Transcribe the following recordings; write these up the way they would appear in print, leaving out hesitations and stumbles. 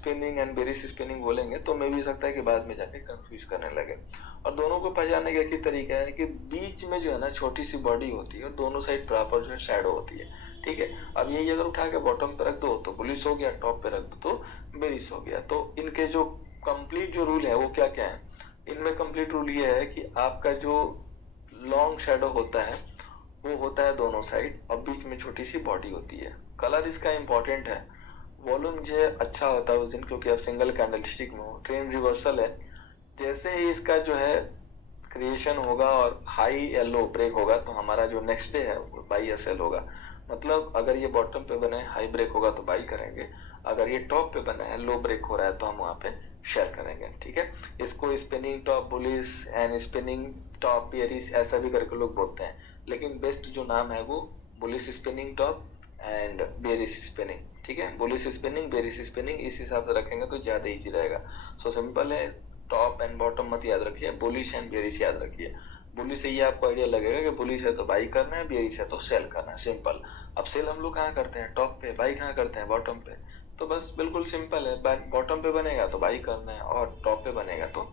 Spinning and bearish spinning बोलेंगे तो मे भी सकता है कि बाद में जाके कंफ्यूज करने लगे। और दोनों को पहचानने का एक ही तरीका है कि बीच में जो है ना छोटी सी बॉडी होती है और दोनों साइड प्रॉपर जो है शैडो होती है। ठीक है, अब यही अगर उठा के बॉटम पे रख दो तो बुलिश हो गया, टॉप पे रख दो तो बेरिश हो गया। तो इनके जो कंप्लीट जो रूल है वो क्या क्या है, इनमें कंप्लीट रूल ये है कि आपका जो लॉन्ग शैडो होता है वो होता है दोनों साइड और बीच में छोटी सी बॉडी होती है। कलर इसका इंपॉर्टेंट है। वॉल्यूम जो है अच्छा होता है उस दिन, क्योंकि अब सिंगल कैंडलस्टिक में हो, ट्रेन रिवर्सल है। जैसे ही इसका जो है क्रिएशन होगा और हाई या लो ब्रेक होगा तो हमारा जो नेक्स्ट डे है वो बाई या सेल होगा। मतलब अगर ये बॉटम पे बने हाई ब्रेक होगा तो बाई करेंगे, अगर ये टॉप पे बना है लो ब्रेक हो रहा है तो हम वहां पे शेयर करेंगे। ठीक है, इसको spinning top bullish and spinning top bearish ऐसा भी करके लोग बोलते हैं, लेकिन बेस्ट जो नाम है वो bullish spinning top and bearish spinning. ठीक है, बुलिश स्पिनिंग बेरिश स्पिनिंग इस हिसाब से रखेंगे तो ज्यादा इजी रहेगा। सो सिंपल है, टॉप एंड बॉटम मत याद रखिए, बुलिश एंड बेरिश याद रखिए। बुलिश से ये आपको आइडिया लगेगा कि बुलिश है तो बाई करना है, बेरिश है तो सेल करना है, सिंपल। अब सेल हम लोग कहाँ करते हैं, टॉप पे, बाई कहाँ करते हैं, बॉटम पे। तो बस बिल्कुल सिंपल है, बॉटम पे बनेगा तो बाई करना है और टॉप पे बनेगा तो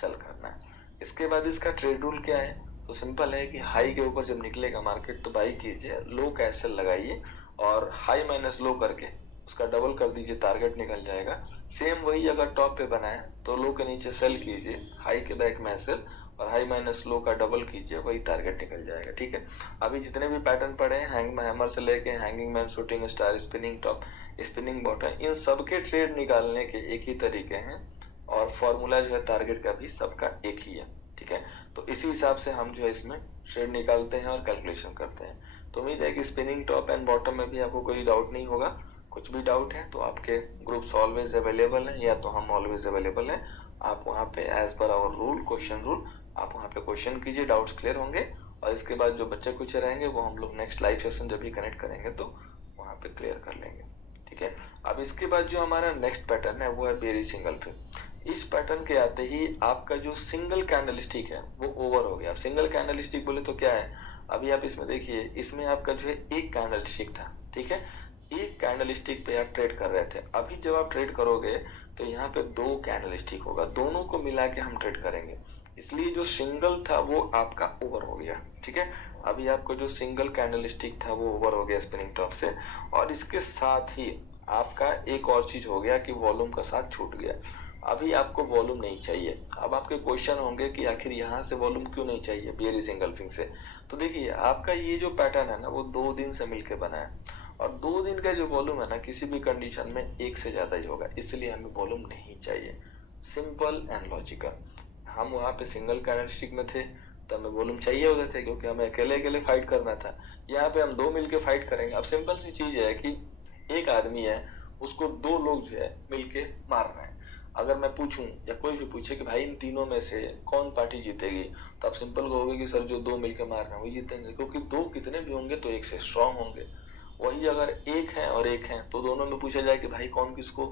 सेल करना है। इसके बाद इसका ट्रेड रूल क्या है, तो सिंपल है कि हाई के ऊपर जब निकलेगा मार्केट तो बाई कीजिए, लो का सेल लगाइए और हाई माइनस लो करके उसका डबल कर दीजिए, टारगेट निकल जाएगा। सेम वही अगर टॉप पे बना है तो लो के नीचे सेल कीजिए, हाई के बैक में सेल और हाई माइनस लो का डबल कीजिए, वही टारगेट निकल जाएगा। ठीक है, अभी जितने भी पैटर्न पड़े हैं, हैंग हैमर से लेके hanging man, shooting star, spinning top, spinning bottom, इन सबके ट्रेड निकालने के एक ही तरीके हैं और फॉर्मूला जो है टारगेट का भी सबका एक ही है। ठीक है, तो इसी हिसाब से हम जो है इसमें ट्रेड निकालते हैं और कैलकुलेशन करते हैं। तो उम्मीद है कि स्पिनिंग टॉप एंड बॉटम में भी आपको कोई डाउट नहीं होगा। कुछ भी डाउट है तो आपके ग्रुप्स ऑलवेज अवेलेबल हैं या तो हम ऑलवेज अवेलेबल हैं, आप वहाँ पे as per hour rule, question rule, आप वहाँ पे क्वेश्चन कीजिए, डाउट्स क्लियर होंगे। और इसके बाद जो बच्चे कुछ रहेंगे वो हम लोग नेक्स्ट लाइव सेशन जब भी कनेक्ट करेंगे तो वहाँ पे क्लियर कर लेंगे। ठीक है, अब इसके बाद जो हमारा नेक्स्ट पैटर्न है वो है बेरी सिंगल फिल। इस पैटर्न के आते ही आपका जो सिंगल कैंडल स्टिक है वो ओवर हो गया। सिंगल कैंडल स्टिक बोले तो क्या है, अभी आप इसमें देखिए, इसमें आपका जो है एक कैंडल स्टिक था। ठीक है, एक कैंडल स्टिक पे आप ट्रेड कर रहे थे। अभी जब आप ट्रेड करोगे तो यहाँ पे दो कैंडल स्टिक होगा, दोनों को मिला के हम ट्रेड करेंगे, इसलिए जो सिंगल था वो आपका ओवर हो गया। ठीक है, अभी आपको जो सिंगल कैंडल स्टिक था वो ओवर हो गया स्पिनिंग टॉप से। और इसके साथ ही आपका एक और चीज हो गया कि वॉल्यूम का साथ छूट गया। अभी आपको वॉल्यूम नहीं चाहिए। अब आपके क्वेश्चन होंगे कि आखिर यहाँ से वॉल्यूम क्यों नहीं चाहिए बेरी सिंगल फिंग से। तो देखिए, आपका ये जो पैटर्न है ना वो 2 दिन से मिलके बना है और 2 दिन का जो वॉल्यूम है ना किसी भी कंडीशन में एक से ज्यादा ही होगा, इसलिए हमें वॉल्यूम नहीं चाहिए। Simple and logical. हम वहाँ पे सिंगल कैंडलस्टिक में थे तो हमें वॉल्यूम चाहिए होते थे क्योंकि हमें अकेले अकेले फाइट करना था। यहाँ पे हम 2 मिलके फाइट करेंगे। अब सिंपल सी चीज है कि एक आदमी है, उसको 2 लोग जो है मिलके मारना है। अगर मैं पूछूं या कोई भी पूछे कि भाई इन तीनों में से कौन पार्टी जीतेगी, तो आप सिंपल कहोगे कि सर जो 2 मिलके मार रहे हैं वो जीतेंगे, क्योंकि 2 कितने भी होंगे तो एक से स्ट्रांग होंगे। वही अगर एक है और एक है तो दोनों में पूछा जाए कि भाई कौन किसको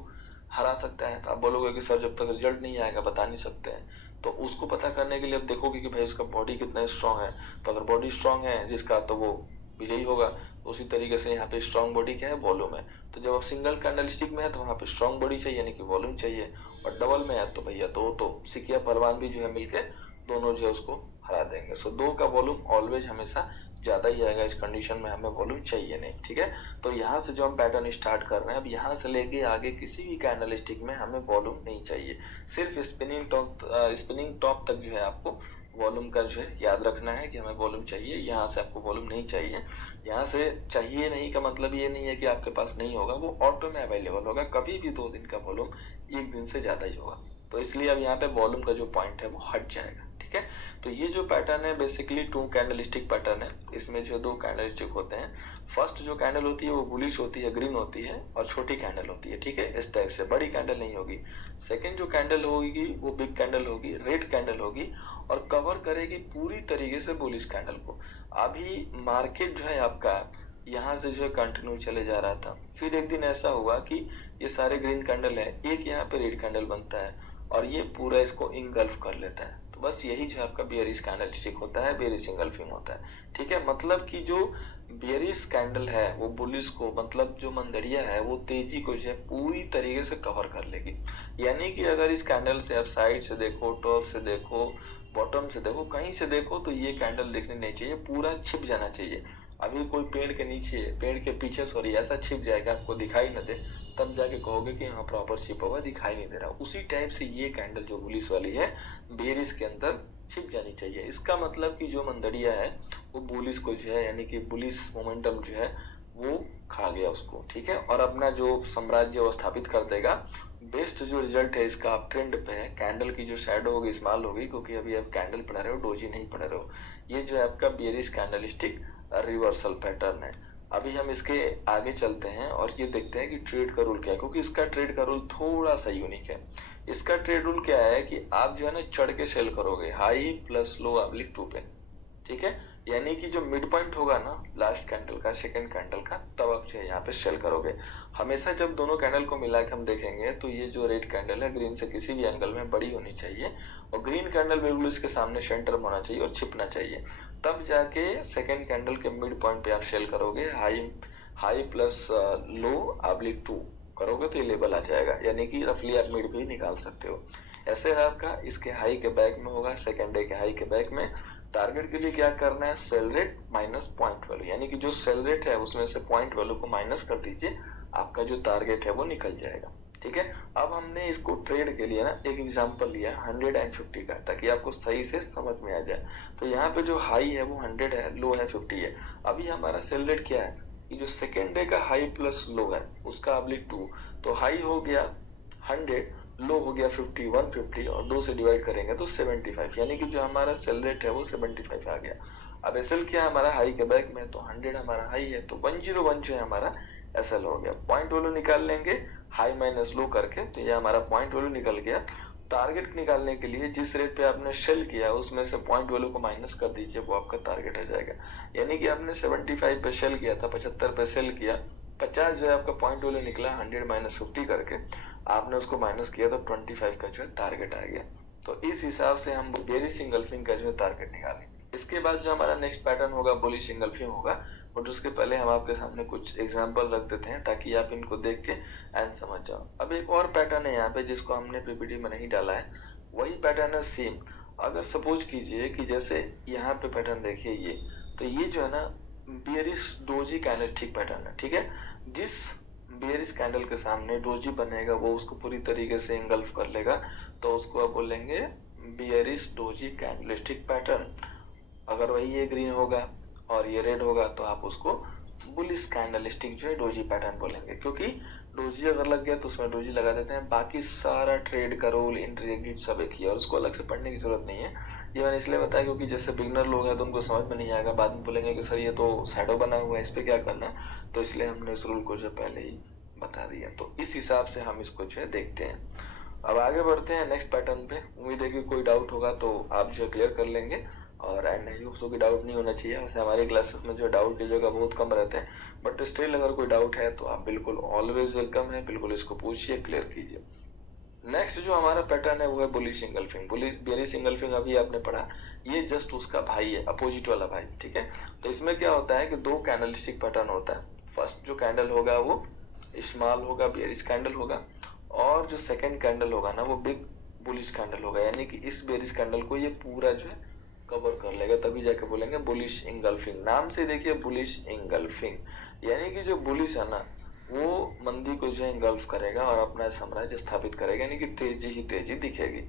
हरा सकता है, तो आप बोलोगे कि सर जब तक रिजल्ट नहीं आएगा बता नहीं सकते हैं। तो उसको पता करने के लिए अब देखोगे कि भाई उसका बॉडी कितना स्ट्रांग है, तो अगर बॉडी स्ट्रांग है जिसका तो वो विजयी होगा। उसी तरीके से यहाँ पे स्ट्रांग बॉडी क्या है, वॉल्यूम है। तो जब आप सिंगल कैंडलस्टिक में है तो वहाँ पे स्ट्रांग बॉडी चाहिए यानी कि वॉल्यूम चाहिए, और डबल में है तो भैया दो तो सिकिया पहलवान भी जो है मिलके दोनों जो है उसको हरा देंगे। सो 2 का वॉल्यूम ऑलवेज हमेशा ज्यादा ही आएगा, इस कंडीशन में हमें वॉल्यूम चाहिए नहीं। ठीक है, तो यहाँ से जो हम पैटर्न स्टार्ट कर रहे हैं, अब यहाँ से लेके आगे किसी भी कैंडल स्टिक में हमें वॉल्यूम नहीं चाहिए। सिर्फ स्पिनिंग टॉप तक जो है आपको वॉल्यूम का जो है याद रखना है कि हमें वॉल्यूम चाहिए, यहाँ से आपको वॉल्यूम नहीं चाहिए। यहाँ से चाहिए नहीं का मतलब ये नहीं है कि आपके पास नहीं होगा, वो ऑटो में अवेलेबल होगा। कभी भी 2 दिन का वॉल्यूम 1 दिन से ज्यादा ही होगा, तो इसलिए अब यहाँ पे वॉल्यूम का जो पॉइंट है वो हट जाएगा। ठीक है, तो ये जो पैटर्न है बेसिकली 2 कैंडलस्टिक पैटर्न है। इसमें जो 2 कैंडलस्टिक होते हैं, फर्स्ट जो कैंडल होती है वो बुलिश होती है, ग्रीन होती है और छोटी कैंडल होती है। ठीक है, इस टाइप से बड़ी कैंडल नहीं होगी। सेकेंड जो कैंडल होगी वो बिग कैंडल होगी, रेड कैंडल होगी और कवर करेगी पूरी तरीके से बुलिश कैंडल को। अभी मार्केट जो है आपका यहाँ से जो है कंटिन्यू चले जा रहा था, फिर एक दिन ऐसा हुआ कि ये सारे ग्रीन कैंडल है, एक यहाँ पे रेड कैंडल बनता है और ये पूरा इसको इंगल्फ कर लेता है। तो बस यही जो आपका बेयरिश कैंडलस्टिक होता है, बेयरिश सिंगल फिंग होता है। ठीक है, मतलब कि जो बेयरिश कैंडल है वो बुलिश को, मतलब जो मंदड़िया है वो तेजी को जो है पूरी तरीके से कवर कर लेगी। यानी कि अगर इस कैंडल से आप साइड से देखो, टॉप से देखो, बॉटम से देखो, कहीं से देखो तो ये कैंडल दिखनी नहीं चाहिए, पूरा छिप जाना चाहिए। अभी कोई पेड़ के नीचे, पेड़ के पीछे सॉरी ऐसा छिप जाएगा आपको दिखाई न दे, तब जाके कहोगे कि हाँ प्रॉपर छिपा हुआ दिखाई नहीं दे रहा। उसी टाइप से ये कैंडल जो बुलिश वाली है बेयरिश के अंदर छिप जानी चाहिए। इसका मतलब कि जो मंदड़िया है वो बुलिश को जो है, यानी कि बुलिश मोमेंटम जो है वो खा गया उसको, ठीक है, और अपना जो साम्राज्य वो स्थापित कर देगा। बेस्ट जो रिजल्ट है इसका आप ट्रेंड पे है, कैंडल की जो शैडो होगी स्मॉल होगी, क्योंकि अभी आप कैंडल पढ़ा रहे हो, डोजी नहीं पढ़ रहे हो। ये जो है आपका बेयरिश कैंडलस्टिक रिवर्सल पैटर्न है। अभी हम इसके आगे चलते हैं और ये देखते हैं कि ट्रेड का रूल क्या है, क्योंकि इसका ट्रेड का रूल थोड़ा सा यूनिक है। इसका ट्रेड रूल क्या है कि आप जो है ना चढ़ के सेल करोगे हाई प्लस लो ऑब्लिक 2 पे, ठीक है, यानी कि जो मिड पॉइंट होगा ना लास्ट कैंडल का, सेकंड कैंडल का, तब आप जो है यहाँ पे सेल करोगे। हमेशा जब दोनों कैंडल को मिला के हम देखेंगे तो ये जो रेड कैंडल है ग्रीन से किसी भी एंगल में बड़ी होनी चाहिए, और ग्रीन कैंडल बिल्कुल इसके सामने सेंटर में होना चाहिए और छिपना चाहिए। तब जाके सेकंड कैंडल के मिड पॉइंट पे आप सेल करोगे, हाई प्लस लो ऑब्लिक 2 करोगे तो ये लेवल आ जाएगा, यानी कि रफली आप मिड भी निकाल सकते हो। ऐसे आपका इसके हाई के बैक में होगा, सेकंड डे के हाई के बैक में। टारगेट के लिए क्या करना है, cell rate minus point value, यानी कि जो सेल रेट है उसमें से पॉइंट वैल्यू को माइनस कर दीजिए, आपका जो टारगेट है वो निकल जाएगा, ठीक है। अब हमने इसको ट्रेड के लिए ना एक एग्जांपल लिया 100 एंड 50 का, ताकि आपको सही से समझ में आ जाए। तो यहाँ पे जो हाई है वो 100 है, लो है 50 है। अभी हमारा सेल रेट क्या है कि जो सेकेंड डे का हाई प्लस लो है उसका ऑब्लिक 2, तो हाई हो गया 100, लो हो गया 50, 150, और 2 से डिवाइड करेंगे तो 75, यानी कि जो हमारा सेल रेट है वो 75 आ गया। अब एसएल क्या है हमारा हाई के बैक में, तो 100 हमारा हाई है, तो 101 जो है हमारा एसएल हो गया। पॉइंट वैल्यू निकाल लेंगे हाई माइनस लो करके, तो ये हमारा पॉइंट वैल्यू निकल गया। टारगेट निकालने के लिए जिस रेट पे आपने सेल किया उसमें से पॉइंट वैल्यू को माइनस कर दीजिए, वो आपका टारगेट आ जाएगा। यानी कि आपने 75 पे सेल किया था, 75 पे सेल किया, 50 जो है आपका पॉइंट वैल्यू निकला, 100 माइनस 50 करके आपने उसको माइनस किया तो 25 का जो है टारगेट आ गया। तो इस हिसाब से हम बेयरिश इंगल्फिंग का जो है टारगेट निकालेंगे। इसके बाद जो हमारा नेक्स्ट पैटर्न होगा बुलिश इंगल्फिंग होगा, बट उसके पहले हम आपके सामने कुछ एग्जांपल रख देते हैं ताकि आप इनको देख के एंड समझ जाओ। अब एक और पैटर्न है यहाँ पे जिसको हमने पीपीटी में नहीं डाला है, वही पैटर्न है सेम। अगर सपोज कीजिए कि जैसे यहाँ पे पैटर्न देखिए ये, तो ये जो है ना बेयरिश डोजी कैंडलस्टिक पैटर्न है, ठीक है। जिस बेयरिश कैंडल के सामने डोजी बनेगा वो उसको पूरी तरीके से इंगल्फ कर लेगा, तो उसको आप बोलेंगे बेयरिश डोजी कैंडलस्टिक पैटर्न। अगर वही ये ग्रीन होगा और ये रेड होगा तो आप उसको बुलिश कैंडलस्टिक जो है डोजी पैटर्न बोलेंगे, क्योंकि डोजी अगर लग गया तो उसमें डोजी लगा देते हैं। बाकी सारा ट्रेड का रोल एंट्री एग्जिट सब एक ही है और उसको अलग से पढ़ने की जरूरत नहीं है। ये मैंने इसलिए बताया क्योंकि जैसे बिगनर लोग हैं तो उनको समझ में नहीं आएगा, बाद में बोलेंगे कि सर ये तो शैडो बना हुआ है, इस पे क्या करना है, तो इसलिए हमने इस रूल को जो पहले ही बता दिया। तो इस हिसाब से हम इसको जो है देखते हैं। अब आगे बढ़ते हैं नेक्स्ट पैटर्न पे। उम्मीद है कि कोई डाउट होगा तो आप जो है क्लियर कर लेंगे, और एंड आई होप सो कि डाउट नहीं होना चाहिए। वैसे हमारी क्लासेस में जो डाउट की जगह बहुत कम रहते हैं, बट स्टिल अगर कोई डाउट है तो आप बिल्कुल ऑलवेज वेलकम है, बिल्कुल इसको पूछिए, क्लियर कीजिए। नेक्स्ट जो हमारा पैटर्न है वो है bullish engulfing. Bullish bearish engulfing अभी आपने पढ़ा, ये जस्ट उसका भाई है, अपोजिट वाला भाई, ठीक है। तो इसमें क्या होता है कि दो कैंडलस्टिक पैटर्न होता है। फर्स्ट जो कैंडल होगा वो स्मॉल होगा, बेयरिश कैंडल होगा, और जो सेकंड कैंडल होगा ना वो बिग बुलिश कैंडल होगा, यानी कि इस बेयरिश कैंडल को ये पूरा जो है कवर कर लेगा, तभी जाके बोलेंगे बुलिश इंगल्फिंग। नाम से देखिए बुलिश इंगल्फिंग, यानी कि जो बुलिश है ना वो मंदी को जो है इंगल्फ करेगा और अपना साम्राज्य स्थापित करेगा, यानी कि तेजी ही तेजी दिखेगी।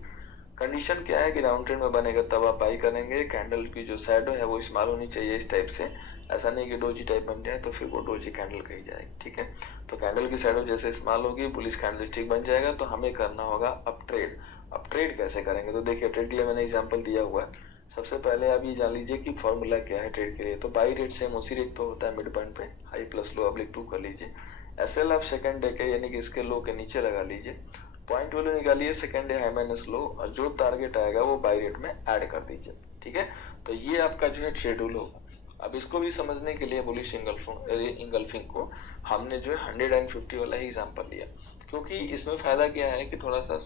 कंडीशन क्या है कि राउंड ट्रेंड में बनेगा तब आप बाई करेंगे। कैंडल की जो शैडो है वो स्मॉल होनी चाहिए इस टाइप से, ऐसा नहीं कि डोजी टाइप बन जाए तो फिर वो डोजी कैंडल कही जाएगी, ठीक है। तो कैंडल की शैडो जैसे स्मॉल होगी बुलिश कैंडलस्टिक बन जाएगा, तो हमें करना होगा अप ट्रेड। अब ट्रेड कैसे करेंगे, तो देखिए ट्रेड के लिए मैंने एग्जांपल दिया हुआ है। सबसे पहले आप ये जान लीजिए कि फॉर्मूला क्या है ट्रेड के लिए। तो बाई रेट सेम उसी रेट पे होता है, मिड पॉइंट पे हाई प्लस लो ऑब्लिक 2 कर लीजिए। एसएल आप सेकंड डे के यानी कि इसके लो के नीचे लगा लीजिए, पॉइंट वैल्यू निकालिए second day high minus low, और जो टारगेट आएगा वो बाई रेट में ऐड कर दीजिए, ठीक है। तो ये आपका जो है शेड्यूल होगा। अब इसको भी समझने के लिए बुलिश इंगल्फिंग को हमने जो है 150 वाला ही एग्जांपल लिया, क्योंकि इसमें फायदा क्या है कि थोड़ा सा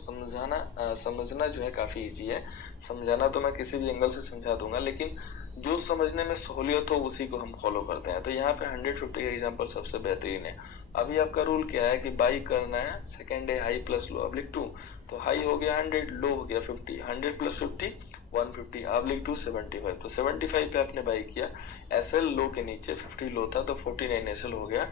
समझना जो है काफी इजी है। समझाना तो मैं किसी भी एंगल से समझा दूंगा, लेकिन जो समझने में सहूलियत हो उसी को हम फॉलो करते हैं। तो यहाँ पे 150 का एग्जांपल सबसे बेहतरीन है। अभी आपका रूल क्या है कि बाई करना है second day high plus low, अब लिख 2, तो हाई हो गया 100, लो हो गया 50, 100 प्लस 50 150, अब लिख 2 75, तो 75 पे आपने बाई किया। एसएल लो के नीचे 50 लो था तो 49 एसएल हो गया।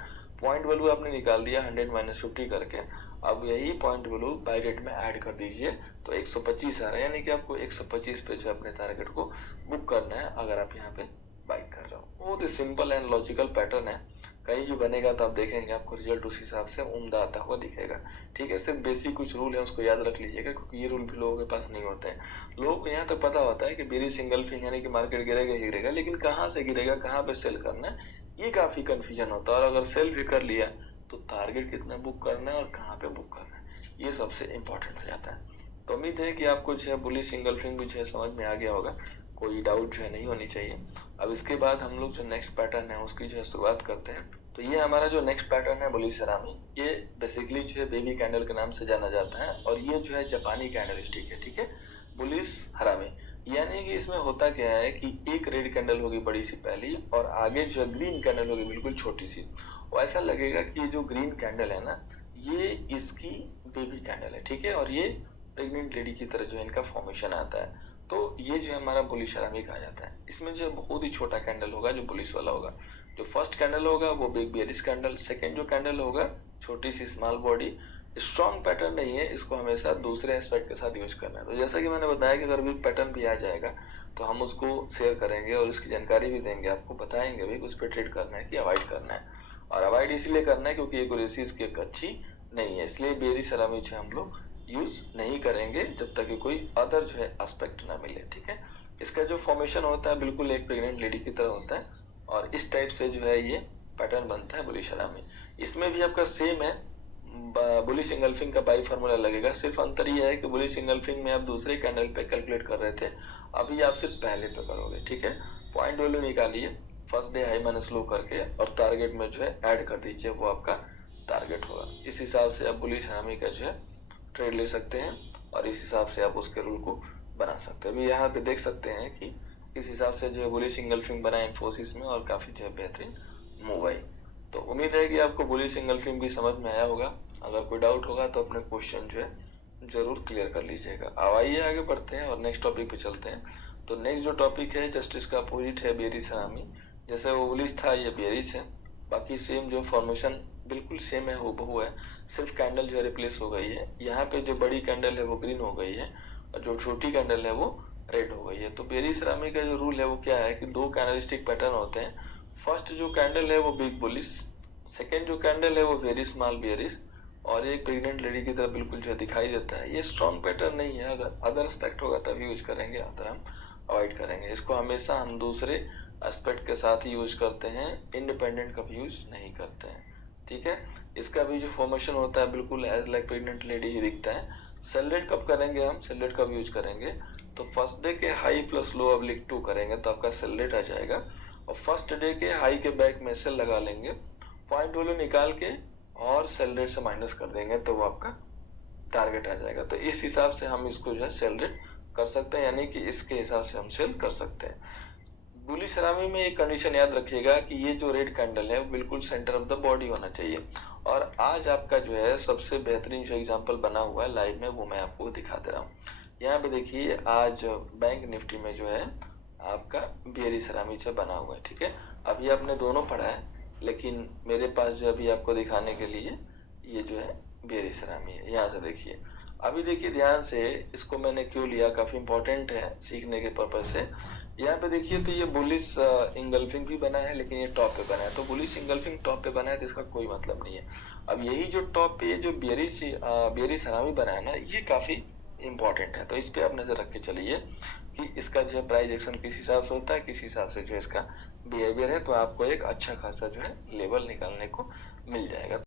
पॉइंट वैल्यू आपने निकाल दिया 100 माइनस 50 करके। अब यही पॉइंट वैल्यू बाय रेट में ऐड कर दीजिए तो 125 आ रहा है, यानी कि आपको 125 पे जो अपने टारगेट को बुक करना है अगर आप यहाँ पे बाई कर रहे हो। बहुत ही सिंपल एंड लॉजिकल पैटर्न है, कहीं भी बनेगा तो आप देखेंगे आपको रिजल्ट उस हिसाब से उम्दा आता हुआ दिखेगा। ठीक है, सिर्फ बेसिक कुछ रूल है उसको याद रख लीजिएगा, क्योंकि ये रूल भी लोगों के पास नहीं होते हैं। लोगों को यहाँ तक पता होता है कि बेरिश सिंगल फिंग यानी कि मार्केट गिरेगा ही गिरेगा, लेकिन कहाँ से गिरेगा, कहाँ पे सेल करना है, ये काफी कंफ्यूजन होता है। और अगर सेल भी कर लिया तो टारगेट कितना बुक करना है और कहाँ पे बुक करना है, ये सबसे इम्पोर्टेंट हो जाता है। तो उम्मीद है कि आपको जो है बुलिश सिंगल फिंग भी जो है समझ में आ गया होगा, कोई डाउट जो है नहीं होनी चाहिए। अब इसके बाद हम लोग जो नेक्स्ट पैटर्न है उसकी जो है शुरुआत करते हैं। तो ये हमारा जो नेक्स्ट पैटर्न है बुलिश हरामी, ये बेसिकली जो है बेबी कैंडल के नाम से जाना जाता है और ये जो है जापानी कैंडल स्टिक है। ठीक है, बुलिश हरामी यानी कि इसमें होता क्या है कि एक रेड कैंडल होगी बड़ी सी पहली और आगे जो ग्रीन कैंडल होगी बिल्कुल छोटी सी, और ऐसा लगेगा कि ये जो ग्रीन कैंडल है ना ये इसकी बेबी कैंडल है। ठीक है, और ये प्रेग्नेंट लेडी की तरह जो है इनका फॉर्मेशन आता है। तो ये जो है हमारा बुलिश हरामी कहा जाता है। इसमें जो बहुत ही छोटा कैंडल होगा जो बुलिश वाला होगा, जो फर्स्ट कैंडल होगा वो बिग बेरिश कैंडल, सेकेंड जो कैंडल होगा छोटी C small body. Strong pattern नहीं है, इसको हमेशा दूसरे एस्पेक्ट के साथ यूज करना है। तो जैसा कि मैंने बताया कि अगर वीक पैटर्न भी आ जाएगा तो हम उसको शेयर करेंगे और उसकी जानकारी भी देंगे, आपको बताएंगे भी उस पर ट्रेड करना है कि अवॉइड करना है। और अवॉइड इसलिए करना है क्योंकि एक्यूरेसी इसकी अच्छी नहीं है, इसलिए बेरिश हरामी जो हम लोग यूज नहीं करेंगे जब तक कि कोई अदर जो है एस्पेक्ट ना मिले। ठीक है, इसका जो फॉर्मेशन होता है बिल्कुल एक प्रेग्नेंट लेडी की तरह होता है और इस टाइप से जो है ये पैटर्न बनता है बुलिश हरामी। इसमें भी आपका सेम है, बुलिश इंगल्फिंग का बाई फार्मूला लगेगा, सिर्फ अंतर यह है कि बुलिश इंगल्फिंग में आप दूसरे कैंडल पे कैलकुलेट कर रहे थे, अभी आप सिर्फ पहले पे करोगे। ठीक है, पॉइंट वैल्यू निकालिए first day high minus low करके और टारगेट में जो है ऐड कर दीजिए, वो आपका टारगेट होगा। इस हिसाब से आप बुलिश हरामी का जो है ट्रेड ले सकते हैं और इस हिसाब से आप उसके रूल को बना सकते हैं। अभी यहाँ पे देख सकते हैं कि इस हिसाब से जो है बुलिश इंगल्फिंग बना इन्फोसिस में और काफी जो है बेहतरीन मूव आई। तो उम्मीद है कि आपको बुलिश इंगल्फिंग भी समझ में आया होगा। अगर कोई डाउट होगा तो अपने क्वेश्चन जो है जरूर क्लियर कर लीजिएगा। अब आइए आगे बढ़ते हैं और नेक्स्ट टॉपिक पे चलते हैं। तो नेक्स्ट जो टॉपिक है जस्ट इसका अपोजिट है बेरिश हरामी। जैसे वो बुलिश था ये बेरिश है, बाकी सेम जो फॉर्मेशन बिल्कुल सेम है, हूबहू है, सिर्फ कैंडल जो है रिप्लेस हो गई है। यहाँ पे जो बड़ी कैंडल है वो ग्रीन हो गई है और जो छोटी कैंडल है वो रेड हो गई है। तो बेरिश हरामी का जो रूल है वो क्या है कि दो कैंडलस्टिक पैटर्न होते हैं। फर्स्ट जो कैंडल है वो बिग बुलिश, सेकेंड जो कैंडल है वो वेरी स्मॉल बेरिश और एक प्रेग्नेंट लेडी की तरह बिल्कुल जो दिखाई देता है। ये स्ट्रॉन्ग पैटर्न नहीं है, अगर अदर एस्पेक्ट होगा तभी यूज करेंगे, अदर हम अवॉइड करेंगे। इसको हमेशा हम दूसरे एस्पेक्ट के साथ ही यूज करते हैं, इंडिपेंडेंट कभी यूज नहीं करते हैं। ठीक है, इसका भी जो फॉर्मेशन होता है बिल्कुल एज लाइक प्रेग्नेंट लेडी ही दिखता है। सेल रेट कब करेंगे, हम सेल रेट कब यूज करेंगे तो फर्स्ट डे के हाई प्लस लो अब लिख 2 करेंगे तो आपका सेल रेट आ जाएगा और फर्स्ट डे के हाई के बैक में सेल लगा लेंगे, पॉइंट वैल्यू निकाल के और सेल रेट से माइनस कर देंगे तो वो आपका टारगेट आ जाएगा। तो इस हिसाब से हम इसको जो है सेल रेट कर सकते हैं, यानी कि इसके हिसाब से हम सेल कर सकते हैं। बुलिश हरामी में एक कंडीशन याद रखिएगा कि ये जो रेड कैंडल है बिल्कुल सेंटर ऑफ द बॉडी होना चाहिए। और आज आपका जो है सबसे बेहतरीन जो एग्जांपल बना हुआ है लाइव में वो मैं आपको दिखा दे रहा हूँ। यहाँ पे देखिए आज बैंक निफ्टी में जो है आपका बेरिश हरामी से बना हुआ है। ठीक है, अभी आपने दोनों पढ़ा है लेकिन मेरे पास जो अभी आपको दिखाने के लिए ये जो है बेरिश हरामी है। यहाँ से देखिए, अभी देखिए ध्यान से, इसको मैंने क्यों लिया, काफी इंपॉर्टेंट है सीखने के पर्पज से। यहाँ पे देखिए तो ये बुलिश इंगल्फिंग भी बना है लेकिन ये टॉप पे बना है, तो बुलिश इंगल्फिंग टॉप पे बना है तो इसका कोई मतलब नहीं है। अब यही जो टॉप पे जो बेरिश हरामी बना है ना ये काफी इंपॉर्टेंट है, तो इस पे आप नजर रख के चलिए कि इसका जो है प्राइस एक्शन किस हिसाब से होता है, किस हिसाब से जो इसका बिहेवियर है, तो आपको एक अच्छा खासा जो है लेवल निकालने को मिल जाएगा।